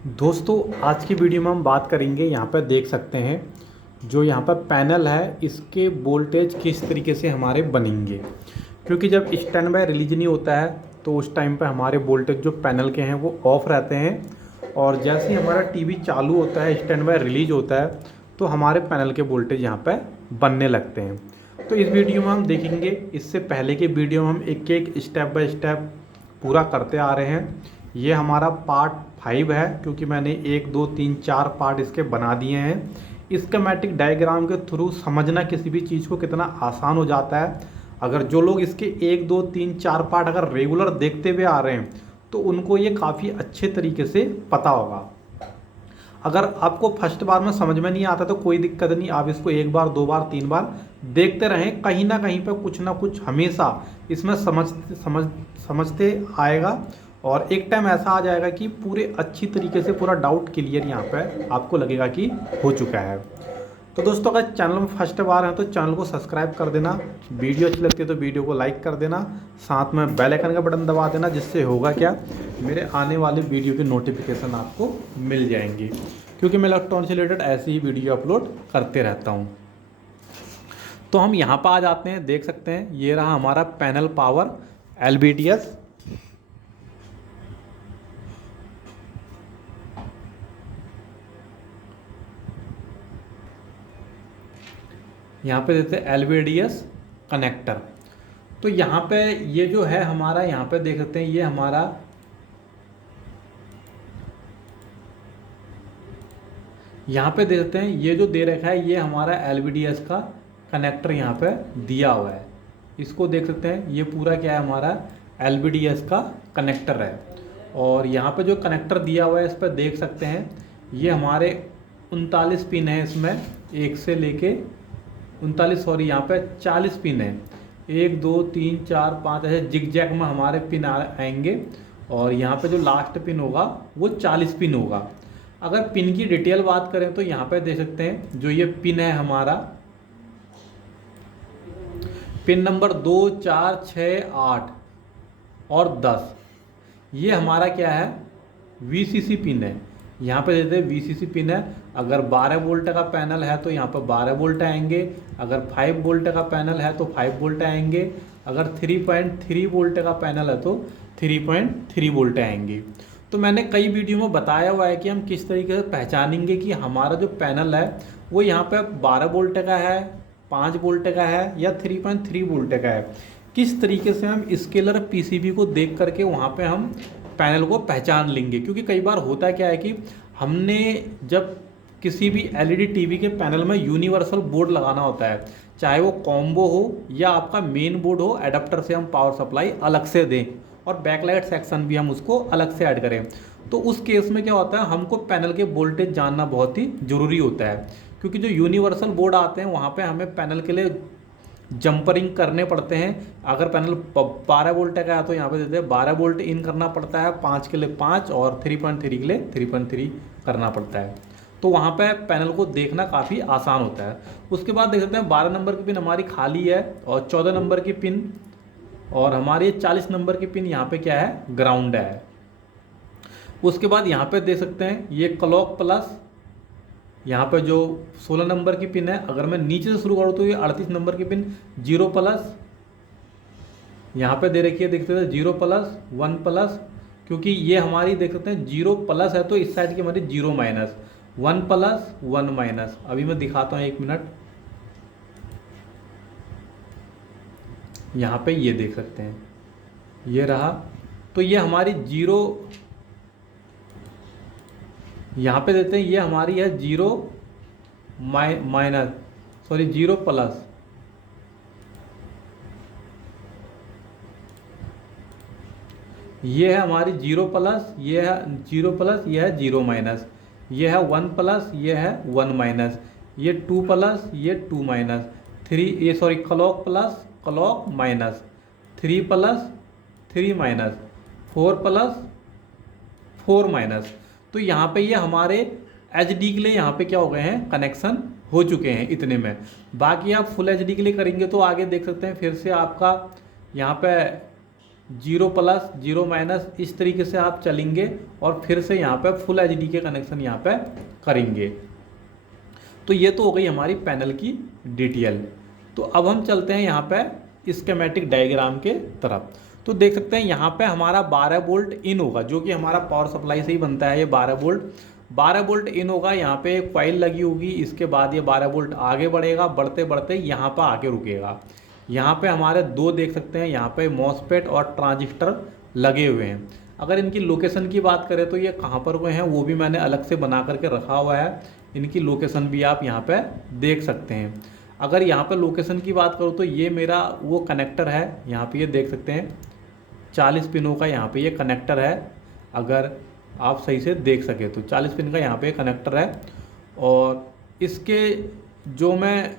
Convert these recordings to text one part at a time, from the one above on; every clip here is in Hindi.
दोस्तों आज की वीडियो में हम बात करेंगे। यहाँ पर देख सकते हैं जो यहाँ पर पैनल है इसके वोल्टेज किस तरीके से हमारे बनेंगे, क्योंकि जब स्टैंड बाय रिलीज नहीं होता है तो उस टाइम पर हमारे वोल्टेज जो पैनल के हैं वो ऑफ रहते हैं, और जैसे ही हमारा टीवी चालू होता है स्टैंड बाय रिलीज होता है तो हमारे पैनल के वोल्टेज यहाँ पर बनने लगते हैं। तो इस वीडियो में हम देखेंगे, इससे पहले के वीडियो में हम एक एक स्टेप बाय स्टेप पूरा करते आ रहे हैं। ये हमारा पार्ट 5 है, क्योंकि मैंने 1 2 3 4 पार्ट इसके बना दिए हैं। स्कीमेटिक डायग्राम के थ्रू समझना किसी भी चीज़ को कितना आसान हो जाता है। अगर जो लोग इसके 1 2 3 4 पार्ट अगर रेगुलर देखते हुए आ रहे हैं तो उनको ये काफ़ी अच्छे तरीके से पता होगा। अगर आपको फर्स्ट बार में समझ में नहीं आता तो कोई दिक्कत नहीं, आप इसको 1 बार 2 बार 3 बार देखते रहें, कहीं ना कहीं पर कुछ ना कुछ हमेशा इसमें समझते आएगा, और एक टाइम ऐसा आ जाएगा कि पूरे अच्छी तरीके से पूरा डाउट क्लियर यहाँ पे आपको लगेगा कि हो चुका है। तो दोस्तों अगर चैनल में फर्स्ट बार हैं तो चैनल को सब्सक्राइब कर देना, वीडियो अच्छी लगती है तो वीडियो को लाइक कर देना, साथ में बेल आइकन का बटन दबा देना, जिससे होगा क्या, मेरे आने वाले वीडियो की नोटिफिकेशन आपको मिल जाएंगी, क्योंकि मैं इलेक्ट्रॉनिक से रिलेटेड ऐसी ही वीडियो अपलोड करते रहता हूँ। तो हम यहाँ पर आ जाते हैं, देख सकते हैं ये रहा हमारा पैनल पावर LVDS। यहाँ पे देते हैं LVDS कनेक्टर। तो यहाँ पे ये जो है हमारा, यहाँ पे देख सकते हैं ये हमारा यहाँ पे देख सकते हैं ये जो दे रखा है ये हमारा LVDS का कनेक्टर यहाँ पे दिया हुआ है। इसको देख सकते हैं ये पूरा क्या है, हमारा LVDS का कनेक्टर है। और यहाँ पे जो कनेक्टर दिया हुआ है इस पर देख सकते हैं ये हमारे 39 पिन है, इसमें 1 से लेके 39 सॉरी यहाँ पे 40 पिन है। 1 2 3 4 5 ऐसे जिग जैग में हमारे पिन आएंगे, और यहाँ पे जो लास्ट पिन होगा वो 40 पिन होगा। अगर पिन की डिटेल बात करें तो यहाँ पे देख सकते हैं जो ये पिन है हमारा पिन नंबर 2 4 6 8 और 10, ये हमारा क्या है VCC पिन है। यहाँ पे देते हैं VCC पिन है। अगर 12 वोल्ट का पैनल है तो यहाँ पर 12 वोल्ट आएंगे, अगर 5 वोल्ट का पैनल है तो 5 वोल्ट आएंगे, अगर 3.3 वोल्ट का पैनल है तो 3.3 वोल्ट आएंगे। तो मैंने कई वीडियो में बताया हुआ है कि हम किस तरीके से पहचानेंगे कि हमारा जो पैनल है वो यहाँ पे 12 वोल्ट का है, 5 वोल्ट का है या 3.3 वोल्ट का है। किस तरीके से हम स्केलर PCB को देख करके वहाँ पे हम पैनल को पहचान लेंगे, क्योंकि कई बार होता क्या है कि हमने जब किसी भी LED टीवी के पैनल में यूनिवर्सल बोर्ड लगाना होता है, चाहे वो कॉम्बो हो या आपका मेन बोर्ड हो, एडाप्टर से हम पावर सप्लाई अलग से दें और बैकलाइट सेक्शन भी हम उसको अलग से ऐड करें, तो उस केस में क्या होता है हमको पैनल के वोल्टेज जानना बहुत ही ज़रूरी होता है। क्योंकि जो यूनिवर्सल बोर्ड आते हैं वहाँ पे हमें पैनल के लिए जंपरिंग करने पड़ते हैं। अगर पैनल 12 वोल्ट का है तो यहाँ पे देते हैं 12 वोल्ट इन करना पड़ता है, 5 के लिए 5 और 3.3 के लिए 3.3 करना पड़ता है। तो वहाँ पे पैनल को देखना काफ़ी आसान होता है। उसके बाद देख सकते हैं 12 नंबर की पिन हमारी खाली है और 14 नंबर की पिन और हमारी 40 नंबर की पिन यहाँ पे क्या है, ग्राउंड है। उसके बाद यहाँ पे देख सकते हैं ये क्लॉक प्लस, यहाँ पे जो 16 नंबर की पिन है, अगर मैं नीचे से शुरू करूँ तो ये 38 नंबर की पिन 0 प्लस, यहाँ पे दे रखी है देख सकते हैं 0 प्लस 1 प्लस, क्योंकि ये हमारी देख सकते हैं 0 प्लस है तो इस साइड की हमारी 0 माइनस, 1 प्लस 1 माइनस। अभी मैं दिखाता हूँ 1 मिनट। यहाँ पे ये देख सकते हैं ये रहा, तो ये हमारी 0 यहाँ पे देते हैं ये हमारी है 0 माइनस सॉरी 0 प्लस, ये है हमारी 0 प्लस, ये है 0 प्लस, ये है 0 माइनस, ये है 1 प्लस, ये है 1 माइनस, ये 2 प्लस, ये 2 माइनस, 3 ये sorry clock plus clock minus, 3 plus 3 minus, 4 plus 4 minus. तो यहाँ पे ये हमारे HD के लिए यहाँ पे क्या हो गए हैं, कनेक्शन हो चुके हैं इतने में। बाकी आप फुल HD के लिए करेंगे तो आगे देख सकते हैं फिर से आपका यहाँ पे 0 प्लस 0 माइनस, इस तरीके से आप चलेंगे और फिर से यहाँ पे फुल एचडी के कनेक्शन यहाँ पे करेंगे। तो ये तो हो गई हमारी पैनल की डिटेल। तो अब हम चलते हैं यहाँ पे स्कीमेटिक डायग्राम के तरफ। तो देख सकते हैं यहाँ पे हमारा 12 वोल्ट इन होगा, जो कि हमारा पावर सप्लाई से ही बनता है। ये 12 वोल्ट इन होगा, यहाँ पे एक कॉइल लगी होगी, इसके बाद ये 12 वोल्ट आगे बढ़ेगा, बढ़ते बढ़ते यहाँ पर आके रुकेगा। यहाँ पे हमारे दो देख सकते हैं, यहाँ पे मॉसफेट और ट्रांजिस्टर लगे हुए हैं। अगर इनकी लोकेशन की बात करें तो ये कहाँ पर हुए हैं वो भी मैंने अलग से बना करके रखा हुआ है, इनकी लोकेशन भी आप यहाँ पे देख सकते हैं। अगर यहाँ पे लोकेशन की बात करूँ तो ये मेरा वो कनेक्टर है, यहाँ पे ये देख सकते हैं 40 पिनों का यहाँ पे ये कनेक्टर है। अगर आप सही से देख सके तो 40 पिन का यहाँ पे कनेक्टर है। और इसके जो मैं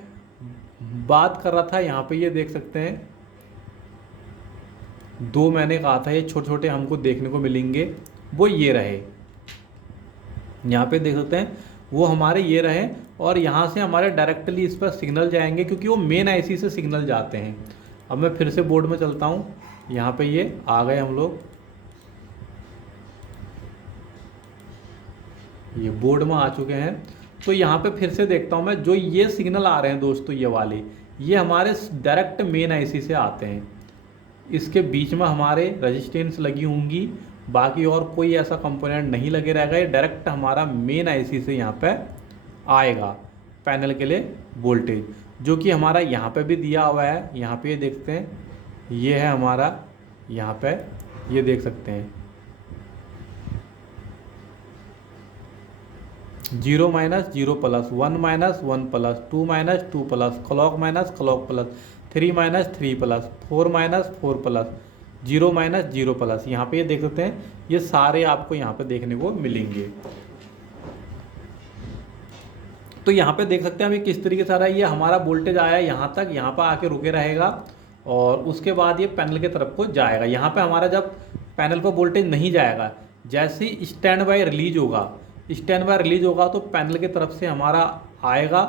बात कर रहा था यहाँ पे ये देख सकते हैं, दो मैंने कहा था ये छोटे छोटे हमको देखने को मिलेंगे, वो ये रहे, यहाँ पे देख सकते हैं वो हमारे ये रहे। और यहाँ से हमारे डायरेक्टली इस पर सिग्नल जाएंगे, क्योंकि वो मेन आईसी से सिग्नल जाते हैं। अब मैं फिर से बोर्ड में चलता हूँ, यहाँ पे ये आ गए हम लोग, ये बोर्ड में आ चुके हैं। तो यहाँ पे फिर से देखता हूँ मैं, जो ये सिग्नल आ रहे हैं दोस्तों ये वाले, ये हमारे डायरेक्ट मेन आईसी से आते हैं। इसके बीच में हमारे रेजिस्टेंस लगी होंगी, बाकी और कोई ऐसा कंपोनेंट नहीं लगे रहेगा। ये डायरेक्ट हमारा मेन आईसी से यहाँ पे आएगा पैनल के लिए वोल्टेज, जो कि हमारा यहाँ पे भी दिया हुआ है। यहाँ पे ये देखते हैं, ये है हमारा, यहाँ पे ये देख सकते हैं 0 minus 0 plus, 1 minus 1 plus, 2 minus 2 plus, clock minus clock plus, 3 minus 3 plus, 4 minus 4 plus, 0 minus 0 plus. यहाँ पे ये देख सकते हैं, ये सारे आपको यहाँ पे देखने को मिलेंगे। तो यहाँ पे देख सकते हैं अभी किस तरीके से आ रहा है, ये हमारा वोल्टेज आया यहाँ तक, यहाँ पर आके रुके रहेगा और उसके बाद ये पैनल के तरफ को जाएगा। यहाँ पे हमारा जब पैनल पर वोल्टेज नहीं जाएगा, जैसे ही स्टैंड बाय रिलीज होगा तो पैनल की तरफ से हमारा आएगा।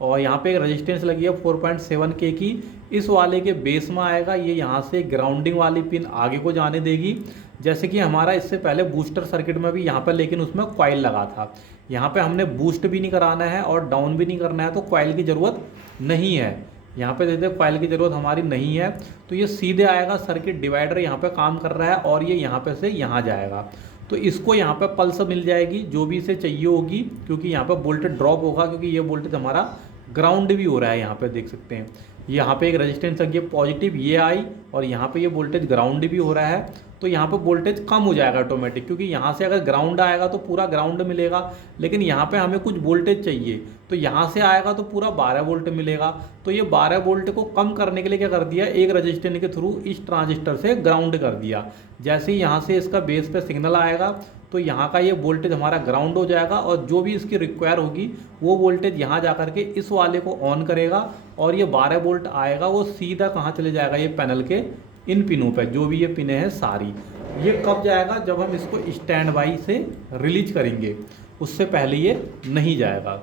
और यहाँ पे एक रेजिस्टेंस लगी है 4.7 के की, इस वाले के बेस में आएगा। ये यहाँ से ग्राउंडिंग वाली पिन आगे को जाने देगी, जैसे कि हमारा इससे पहले बूस्टर सर्किट में भी यहाँ पर, लेकिन उसमें कॉइल लगा था। यहाँ पे हमने बूस्ट भी नहीं कराना है और डाउन भी नहीं करना है, तो कॉइल की ज़रूरत नहीं है। यहाँ पे देखते हैं कॉइल की ज़रूरत हमारी नहीं है। तो ये सीधे आएगा, सर्किट डिवाइडर यहाँ पे काम कर रहा है और ये यहाँ पे से यहाँ जाएगा। तो इसको यहाँ पे पल्स मिल जाएगी जो भी इसे चाहिए होगी, क्योंकि यहाँ पे वोल्टेज ड्रॉप होगा, क्योंकि ये वोल्टेज हमारा ग्राउंड भी हो रहा है। यहाँ पे देख सकते हैं यहाँ पे एक रेजिस्टेंस लगी है पॉजिटिव, ये आई, और यहाँ पे ये वोल्टेज ग्राउंड भी हो रहा है। तो यहाँ पे वोल्टेज कम हो जाएगा ऑटोमेटिक, क्योंकि यहाँ से अगर ग्राउंड आएगा तो पूरा ग्राउंड मिलेगा, लेकिन यहाँ पे हमें कुछ वोल्टेज चाहिए, तो यहाँ से आएगा तो पूरा 12 वोल्ट मिलेगा। तो ये 12 वोल्ट को कम करने के लिए क्या कर दिया, एक रजिस्टर के थ्रू इस ट्रांजिस्टर से ग्राउंड कर दिया। जैसे ही यहाँ से इसका बेस पे सिग्नल आएगा तो यहाँ का ये वोल्टेज हमारा ग्राउंड हो जाएगा, और जो भी इसकी रिक्वायर होगी वो वोल्टेज यहाँ जा करके इस वाले को ऑन करेगा, और ये 12 वोल्ट आएगा वो सीधा कहाँ चले जाएगा, ये पैनल के इन पिनों पे, जो भी ये पिनें हैं सारी। ये कब जाएगा, जब हम इसको स्टैंड बाई से रिलीज करेंगे, उससे पहले ये नहीं जाएगा।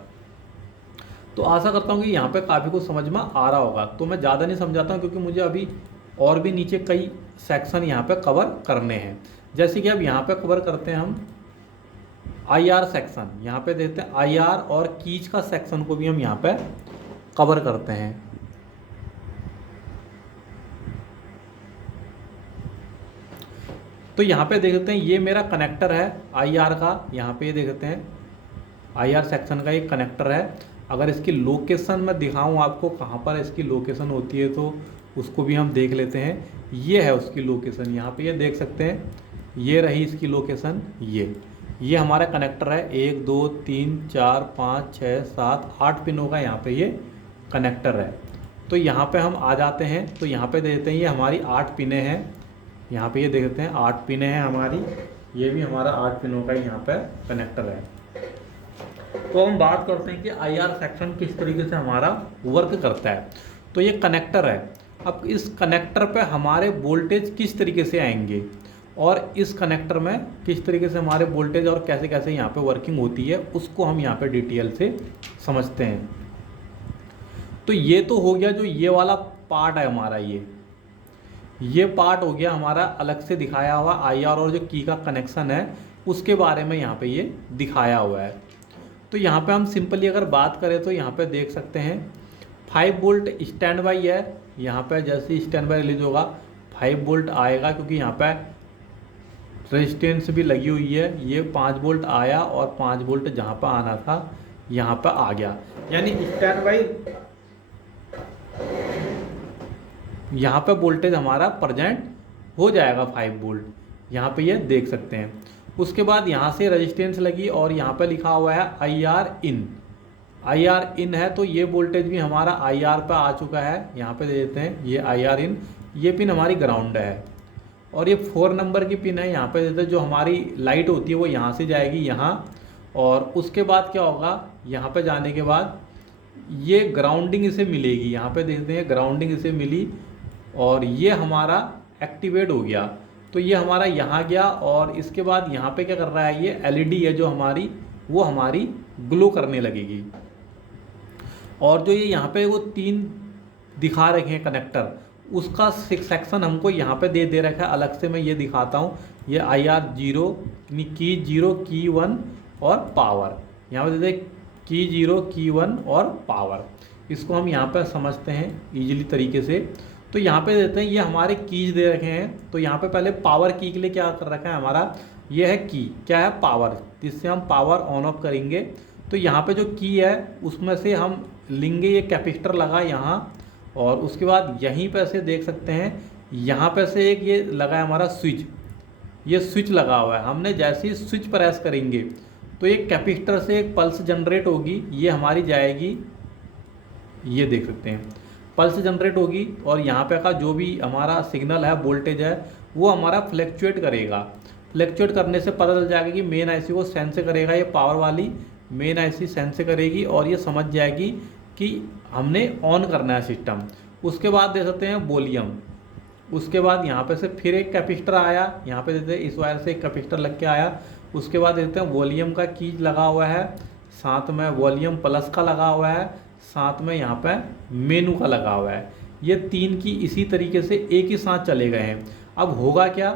तो आशा करता हूँ कि यहाँ पे काफ़ी कुछ समझ में आ रहा होगा। तो मैं ज़्यादा नहीं समझाता हूँ, क्योंकि मुझे अभी और भी नीचे कई सेक्शन यहाँ पे कवर करने हैं। जैसे कि अब यहाँ पे कवर करते हैं हम IR सेक्शन, यहाँ पे देते हैं IR और कीज का सेक्शन को भी हम यहाँ पे कवर करते हैं। तो यहाँ पे देख सकते हैं ये मेरा कनेक्टर है IR का, यहाँ पे देख सकते हैं IR सेक्शन का एक कनेक्टर है। अगर इसकी लोकेशन मैं दिखाऊं आपको कहाँ पर इसकी लोकेशन होती है, तो उसको भी हम देख लेते हैं। ये है उसकी लोकेशन, यहाँ पे ये देख सकते हैं, ये रही इसकी लोकेशन। ये हमारा कनेक्टर है, 1 2 3 4 5 6 7 8 पिनों का यहाँ पे ये कनेक्टर है। तो यहाँ पे हम आ जाते हैं, तो यहाँ पे देते हैं ये हमारी 8 पिनें हैं। यहाँ पे ये देखते हैं 8 पिनें हैं हमारी, ये भी हमारा 8 पिनों का यहाँ पे कनेक्टर है। तो हम बात करते हैं कि IR सेक्शन किस तरीके से हमारा वर्क करता है। तो ये कनेक्टर है, अब इस कनेक्टर पे हमारे वोल्टेज किस तरीके से आएंगे, और इस कनेक्टर में किस तरीके से हमारे वोल्टेज और कैसे कैसे यहाँ पे वर्किंग होती है, उसको हम यहाँ पे डिटेल से समझते हैं। तो ये तो हो गया जो ये वाला पार्ट है हमारा, ये पार्ट हो गया हमारा अलग से दिखाया हुआ IR और जो की का कनेक्शन है उसके बारे में यहाँ पे ये दिखाया हुआ है। तो यहाँ पे हम सिंपली अगर बात करें तो यहाँ पे देख सकते हैं 5 वोल्ट स्टैंड बाई है। यहाँ पे जैसे स्टैंड बाई रिलीज होगा 5 वोल्ट आएगा, क्योंकि यहाँ पे रेजिस्टेंस भी लगी हुई है। ये 5 वोल्ट आया और 5 वोल्ट जहाँ पर आना था यहाँ पर आ गया, यानी स्टैंड बाई यहाँ पे वोल्टेज हमारा प्रेजेंट हो जाएगा 5 वोल्ट। यहाँ पे ये देख सकते हैं। उसके बाद यहाँ से रेजिस्टेंस लगी और यहाँ पे लिखा हुआ है IR इन। IR इन है तो ये वोल्टेज भी हमारा IR पे आ चुका है। यहाँ पे दे देते हैं ये IR इन। ये पिन हमारी ग्राउंड है और ये 4 नंबर की पिन है। यहाँ पे देते हैं जो हमारी लाइट होती है वो यहाँ से जाएगी यहाँ, और उसके बाद क्या होगा, यहाँ पे जाने के बाद ये ग्राउंडिंग इसे मिलेगी। यहाँ पे देखते हैं ग्राउंडिंग इसे मिली और ये हमारा एक्टिवेट हो गया। तो ये हमारा यहाँ गया और इसके बाद यहाँ पे क्या कर रहा है, ये LED है जो हमारी, वो हमारी ग्लो करने लगेगी। और जो ये यहाँ पे वो 3 दिखा रखे हैं कनेक्टर, उसका सेक्शन हमको यहाँ पे दे रखा है अलग से। मैं ये दिखाता हूँ, ये IR 0 की 0 की 1 और पावर, यहाँ पे देते की 0 की 1 और पावर। इसको हम यहाँ पे समझते हैं ईजिली तरीके से। तो यहाँ पे देते हैं ये हमारे कीज दे रखे हैं। तो यहाँ पे पहले पावर की के लिए क्या कर रखा है हमारा, ये है की, क्या है पावर, जिससे हम पावर ऑन ऑफ करेंगे। तो यहाँ पे जो की है उसमें से हम लेंगे, ये कैपेसिटर लगा यहाँ, और उसके बाद यहीं पे से देख सकते हैं यहाँ पे से एक ये लगा है हमारा स्विच, ये स्विच लगा हुआ है। हमने जैसे ही स्विच प्रेस करेंगे तो एक कैपेसिटर से एक पल्स जनरेट होगी, ये हमारी जाएगी, ये देख सकते हैं पल्स जनरेट होगी, और यहाँ पे का जो भी हमारा सिग्नल है, वोल्टेज है, वो हमारा फ्लैक्चुएट करेगा। फ्लैक्चुएट करने से पता चल जाएगा कि मेन IC को सेंस करेगा, ये पावर वाली मेन IC सेंस करेगी और ये समझ जाएगी कि हमने ऑन करना है सिस्टम। उसके बाद दे सकते हैं वॉल्यूम। उसके बाद यहाँ पे से फिर एक कैपेसिटर आया, यहाँ पे देते हैं इस वायर से एक कैपेसिटर लग के आया। उसके बाद देते हैं वॉल्यूम का कीज लगा हुआ है, साथ में वॉल्यूम प्लस का लगा हुआ है, साथ में यहाँ पे मेनू का लगा हुआ है। ये 3 की इसी तरीके से एक ही साथ चले गए हैं। अब होगा क्या,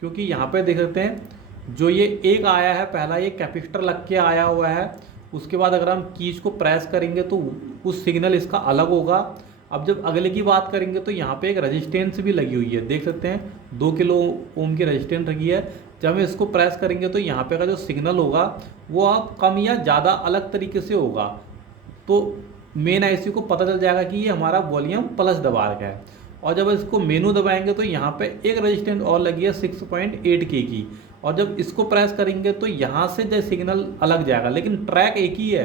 क्योंकि यहाँ पे देख सकते हैं जो ये एक आया है पहला, ये कैपेसिटर लग के आया हुआ है। उसके बाद अगर हम कीज को प्रेस करेंगे तो उस सिग्नल इसका अलग होगा। अब जब अगले की बात करेंगे तो यहाँ पे एक रेजिस्टेंस भी लगी हुई है, देख सकते हैं 2 किलो ओम की रेजिस्टेंस लगी है। जब हम इसको प्रेस करेंगे तो यहाँ पे का जो सिग्नल होगा वो आप कम या ज़्यादा अलग तरीके से होगा। तो मेन IC को पता चल जाएगा कि ये हमारा वॉल्यूम प्लस दबा रखा है। और जब इसको मेनू दबाएंगे तो यहाँ पे एक रेजिस्टेंस और लगी है 6.8 K की, और जब इसको प्रेस करेंगे तो यहाँ से जो सिग्नल अलग जाएगा, लेकिन ट्रैक एक ही है,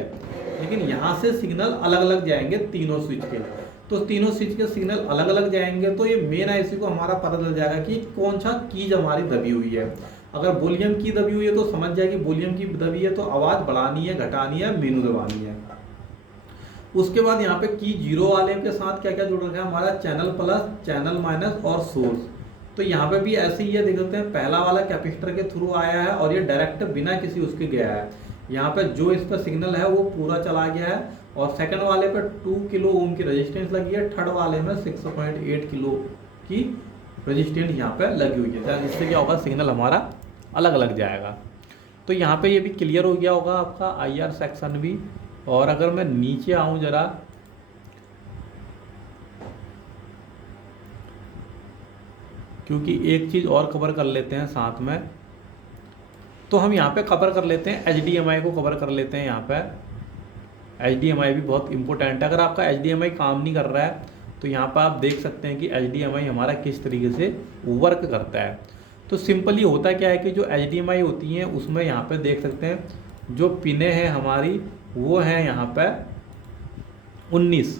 लेकिन यहाँ से सिग्नल अलग अलग जाएंगे तीनों स्विच के। तो तीनों स्विच के सिग्नल अलग अलग जाएंगे तो ये मेन IC को हमारा पता चल जाएगा कि कौन सा कीज हमारी दबी हुई है। अगर वॉल्यूम की दबी हुई है तो समझ जाए कि वॉल्यूम की दबी है, तो आवाज़ बढ़ानी है, घटानी है, मेनू दबानी है। उसके बाद यहाँ पे की 0 वाले के साथ क्या क्या जुड़ रखा है हमारा, चैनल प्लस, चैनल माइनस और सोर्स। तो यहाँ पे भी ऐसे ही है, देख सकते हैं पहला वाला कैपेसिटर के थ्रू आया है और ये डायरेक्ट बिना किसी उसके गया है। यहाँ पे जो इस पर सिग्नल है वो पूरा चला गया है, और सेकंड वाले पे 2 किलो ओम की रेजिस्टेंस लगी है, थर्ड वाले में 6.8 किलो की रेजिस्टेंस यहाँ पे लगी हुई है। इससे क्या होगा, सिग्नल हमारा अलग अलग जाएगा। तो यहाँ पे ये भी क्लियर हो गया होगा आपका IR सेक्शन भी। और अगर मैं नीचे आऊँ ज़रा, क्योंकि एक चीज़ और कवर कर लेते हैं साथ में, तो हम यहाँ पे कवर कर लेते हैं HDMI को कवर कर लेते हैं। यहाँ पे HDMI भी बहुत इंपॉर्टेंट है। अगर आपका HDMI काम नहीं कर रहा है तो यहाँ पर आप देख सकते हैं कि HDMI हमारा किस तरीके से वर्क करता है। तो सिंपली होता क्या है कि जो HDMI होती हैं उसमें यहाँ पे देख सकते हैं जो पिने हैं हमारी, वो हैं यहाँ पे 19,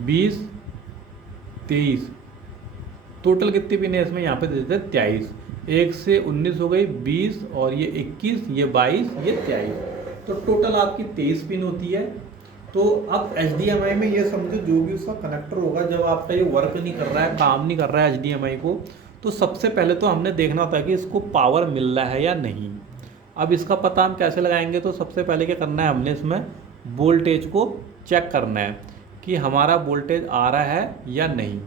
20, 23, टोटल कितनी पिन है इसमें, यहाँ पे दे देते हैं 23। 1 से 19 हो गई, 20 और ये 21, ये 22, ये 23, तो टोटल आपकी 23 पिन होती है। तो अब HDMI में ये समझो जो भी उसका कनेक्टर होगा, जब आपका ये वर्क नहीं कर रहा है, काम नहीं कर रहा है HDMI को, तो सबसे पहले तो हमने देखना होता है कि इसको पावर मिल रहा है या नहीं। अब इसका पता हम कैसे लगाएंगे, तो सबसे पहले क्या करना है, हमने इसमें वोल्टेज को चेक करना है कि हमारा वोल्टेज आ रहा है या नहीं।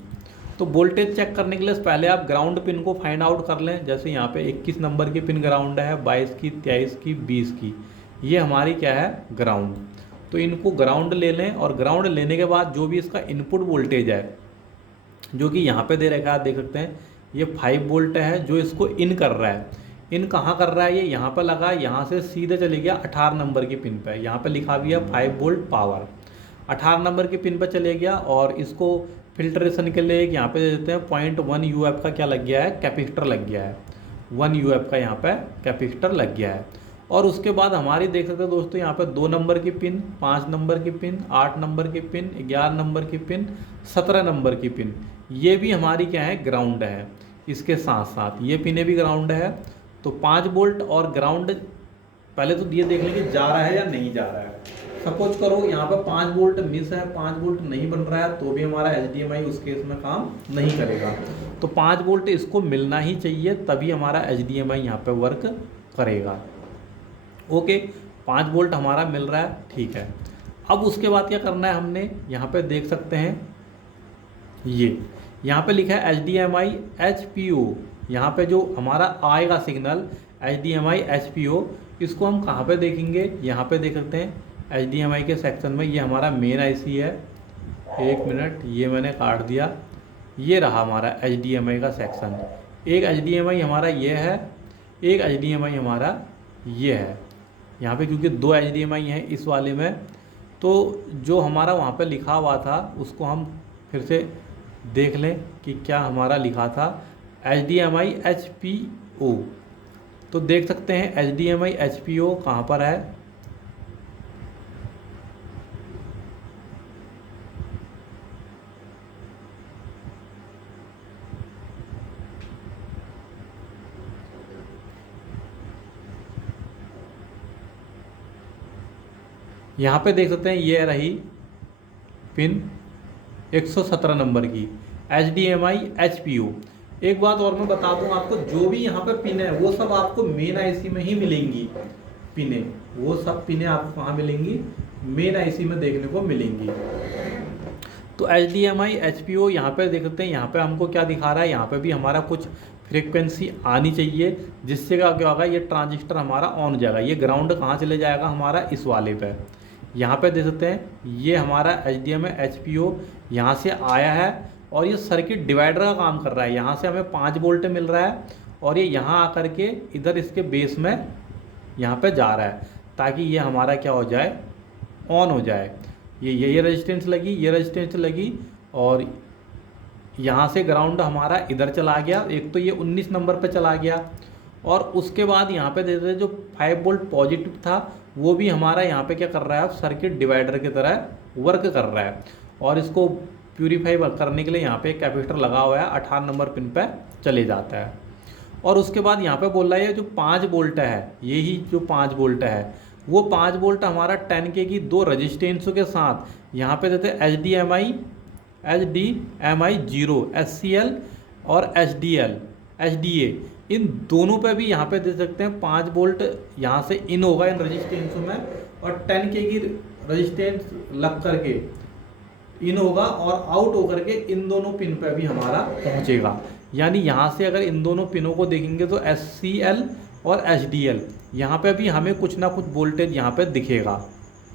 तो वोल्टेज चेक करने के लिए पहले आप ग्राउंड पिन को फाइंड आउट कर लें। जैसे यहाँ पे 21 नंबर की पिन ग्राउंड है, 22 की, 23 की, 20 की, ये हमारी क्या है, ग्राउंड। तो इनको ग्राउंड ले लें और ग्राउंड लेने के बाद जो भी इसका इनपुट वोल्टेज है, जो कि यहाँ पे दे रखा है, आप देख सकते हैं ये 5 वोल्ट है जो इसको इन कर रहा है। इन कहाँ कर रहा है, ये यहाँ पर लगा, यहाँ से सीधे चले गया 18 नंबर की पिन पे, यहाँ पे लिखा भी है 5 वोल्ट पावर, 18 नंबर की पिन पर चले गया। और इसको फिल्ट्रेशन के लिए यहाँ पे दे देते हैं 0.1 UF का क्या लग गया है, कैपेसिटर लग गया है, 1 UF का यहाँ पे कैपेसिटर लग गया है। और उसके बाद हमारी देख सकते हैं दोस्तों यहाँ पे 2 नंबर की पिन, 5 नंबर की पिन, 8 नंबर की पिन, 11 नंबर की पिन, 17 नंबर की पिन, ये भी हमारी क्या है, ग्राउंड है। इसके साथ साथ ये पिनें भी ग्राउंड है। तो 5 वोल्ट और ग्राउंड, पहले तो ये देख लें कि जा रहा है या नहीं जा रहा है। सपोज करो यहाँ पर 5 वोल्ट मिस है, 5 वोल्ट नहीं बन रहा है, तो भी हमारा HDMI उस केस में काम नहीं करेगा। तो 5 वोल्ट इसको मिलना ही चाहिए, तभी हमारा HDMI यहाँ पे वर्क करेगा। ओके, 5 वोल्ट हमारा मिल रहा है, ठीक है। अब उसके बाद क्या करना है हमने, यहाँ पे देख सकते हैं ये यहाँ पे लिखा है HDMI HPO। यहाँ पे जो हमारा आएगा सिग्नल HDMI HPO, इसको हम कहाँ पे देखेंगे, यहाँ पे देख सकते हैं HDMI के सेक्शन में। ये हमारा मेन IC है, 1 मिनट, ये मैंने काट दिया, ये रहा हमारा HDMI का सेक्शन। एक HDMI हमारा ये है, एक HDMI हमारा ये है। यहाँ पे क्योंकि 2 HDMI हैं इस वाले में, तो जो हमारा वहाँ पे लिखा हुआ था उसको हम फिर से देख लें कि क्या हमारा लिखा था, HDMI HPO। तो देख सकते हैं HDMI HPO कहाँ पर है, यहाँ पे देख सकते हैं ये रही पिन 117 नंबर की HDMI HPO। एक बात और मैं बता दूं आपको, जो भी यहाँ पे पिन है वो सब आपको मेन IC में ही मिलेंगी पिनें, वो सब पिनें आपको कहाँ मिलेंगी, मेन IC में देखने को मिलेंगी। तो HDMI HPO यहाँ पे देख सकते हैं, यहाँ पे हमको क्या दिखा रहा है, यहाँ पे भी हमारा कुछ फ्रीक्वेंसी आनी चाहिए, जिससे क्या होगा, ये ट्रांजिस्टर हमारा ऑन हो जाएगा। ये ग्राउंड कहाँ चले जाएगा हमारा, इस वाले पे। यहाँ पे देख सकते हैं ये हमारा HDMI HPO यहाँ से आया है और ये सर्किट डिवाइडर का काम कर रहा है। यहाँ से हमें 5 वोल्ट मिल रहा है और ये यहाँ आकर के इधर इसके बेस में यहाँ पे जा रहा है, ताकि ये हमारा क्या हो जाए, ऑन हो जाए। ये रेजिस्टेंस लगी, ये रेजिस्टेंस लगी और यहाँ से ग्राउंड हमारा इधर चला गया। एक तो ये 19 नंबर पे चला गया और उसके बाद यहाँ पे देते जो 5 वोल्ट पॉजिटिव था वो भी हमारा यहाँ पे क्या कर रहा है, सर्किट डिवाइडर की तरह वर्क कर रहा है। और इसको प्यूरीफाई करने के लिए यहाँ पे एक कैपेसिटर लगा हुआ है, 18 नंबर पिन पे चले जाता है। और उसके बाद यहाँ पे बोल रहा है जो 5 वोल्ट है, यही जो 5 वोल्ट है वो 5 वोल्ट हमारा 10K की 2 रजिस्टेंसों के साथ यहाँ पे देते हैं HDMI 0 SCL और HDA, इन दोनों पे भी यहाँ पे दे सकते हैं 5 वोल्ट यहाँ से इन होगा इन रजिस्टेंसों में, और 10K की रजिस्टेंस लग करके इन होगा और आउट होकर के इन दोनों पिन पे भी हमारा पहुँचेगा। यानी यहाँ से अगर इन दोनों पिनों को देखेंगे तो SCL और HDL यहाँ पे भी हमें कुछ ना कुछ वोल्टेज यहाँ पे दिखेगा।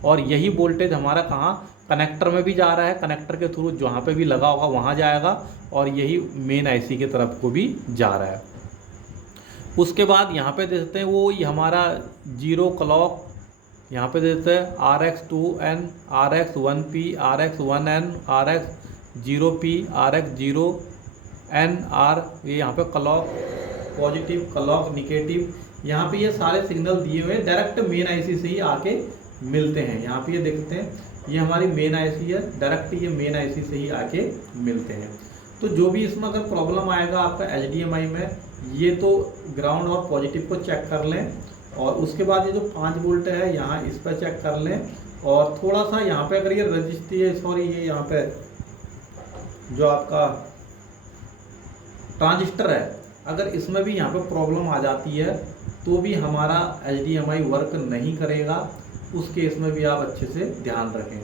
और यही वोल्टेज हमारा कहाँ, कनेक्टर में भी जा रहा है, कनेक्टर के थ्रू जहाँ पे भी लगा होगा वहाँ जाएगा और यही मेन IC की तरफ को भी जा रहा है। उसके बाद यहाँ पे देते हैं वो ये हमारा 0 क्लॉक, यहाँ पे देते हैं RX2N, RX1P, RX1N, RX0P, RX0N R, ये यहाँ पे क्लॉक पॉजिटिव, क्लॉक निगेटिव, यहाँ पे ये सारे सिग्नल दिए हुए डायरेक्ट मेन IC से ही आके मिलते हैं। यहाँ पे ये देखते हैं ये हमारी मेन IC है, डायरेक्ट ये मेन IC से ही आके मिलते हैं। तो जो भी इसमें अगर प्रॉब्लम आएगा आपका HDMI में, ये तो ग्राउंड और पॉजिटिव को चेक कर लें और उसके बाद ये जो 5 वोल्ट है यहाँ इस पर चेक कर लें। और थोड़ा सा यहाँ पे अगर ये ये यहाँ पे जो आपका ट्रांजिस्टर है, अगर इसमें भी यहाँ पे प्रॉब्लम आ जाती है तो भी हमारा HDMI वर्क नहीं करेगा। उस केस में भी आप अच्छे से ध्यान रखें।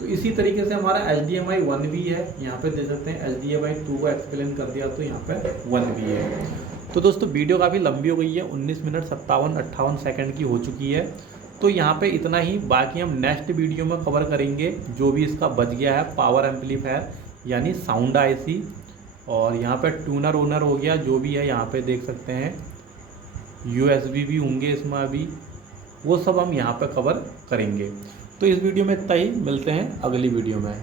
तो इसी तरीके से हमारा HDMI 1 भी है, यहाँ पे देख सकते हैं HDMI 2 को एक्सप्लेन कर दिया तो यहाँ पे 1 भी है। तो दोस्तों वीडियो काफ़ी लंबी हो गई है, 19 मिनट 57-58 सेकंड की हो चुकी है। तो यहाँ पे इतना ही, बाकी हम नेक्स्ट वीडियो में कवर करेंगे जो भी इसका बच गया है, पावर एम्पलीफायर यानी साउंड IC, और यहाँ पे ट्यूनर वूनर हो गया जो भी है, यहाँ पे देख सकते हैं USB भी होंगे इसमें अभी, वो सब हम यहाँ पे कवर करेंगे। तो इस वीडियो में इतना ही, मिलते हैं अगली वीडियो में।